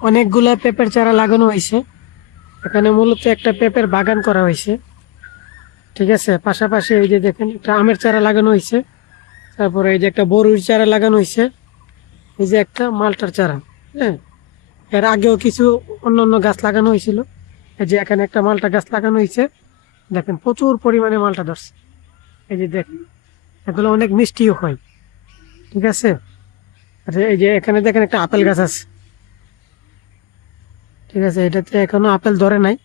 অনেকগুলা পেঁপের চারা লাগানো হয়েছে। এখানে মূলত একটা পেঁপের বাগান করা হয়েছে। ঠিক আছে, পাশাপাশি এই যে দেখেন একটা আমের চারা লাগানো হয়েছে, তারপরে এই যে একটা বড়ুইর চারা লাগানো হয়েছে, এই যে একটা মালটার চারা। হ্যাঁ, এর আগেও কিছু অন্যান্য গাছ লাগানো হয়েছিল। এই যে এখানে একটা মালটা গাছ লাগানো হয়েছে, দেখেন প্রচুর পরিমাণে মালটা ধরছে। এই যে দেখেন, এগুলো অনেক মিষ্টিও হয়। ঠিক আছে। আচ্ছা, এই যে এখানে দেখেন একটা আপেল গাছ আছে। ঠিক আছে, এটাতে এখনো আপেল ধরে নাই।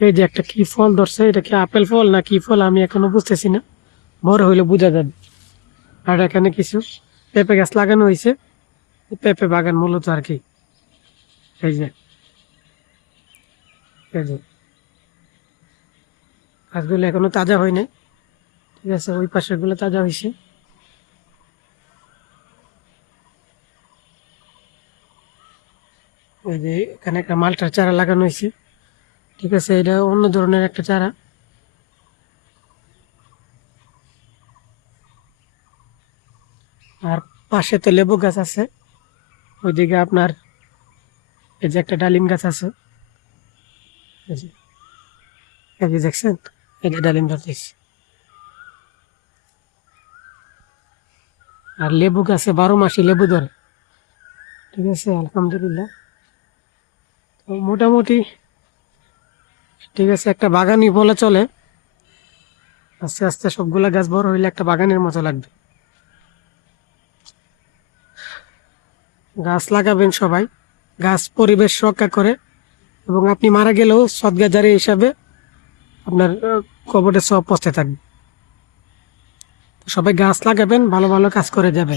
এই যে একটা কি ফল ধরছে, এটা কি আপেল ফল না কি ফল আমি এখনো বুঝতেছি না, বড় হইলে বোঝা যাবে। আর এখানে কিছু পেঁপে গাছ লাগানো হয়েছে, পেঁপে বাগান মূলত আর কি। এই যে, এই যে গাছগুলো এখনো তাজা হয় নাই। ঠিক আছে, ওই পাশের গুলো তাজা হয়েছে। এই যে এখানে একটা মালটার চারা লাগানো হয়েছে। ঠিক আছে, এটা অন্য ধরনের একটা চারা। আর পাশে তো লেবু গাছ আছে। ওইদিকে আপনার এই যে একটা ডালিম গাছ আছে। এই যে, এই যে দেখছেন, এই যে ডালিম ধরতেছে। আর লেবু গাছে 12 মাসই লেবু ধরে। ঠিক আছে, আলহামদুলিল্লাহ। তো মোটামুটি ঠিক আছে, একটা বাগানই বলে চলে। আস্তে আস্তে সবগুলা গাছ বড় হইলে একটা বাগানের মতো লাগবে। গাছ লাগাবেন সবাই। গাছ পরিবেশ রক্ষা করে, এবং আপনি মারা গেলেও সদকা জারি হিসাবে আপনার কবরে সব পচতে থাকবে। তো সবাই গাছ লাগাবেন, ভালো ভালো কাজ করে যাবে।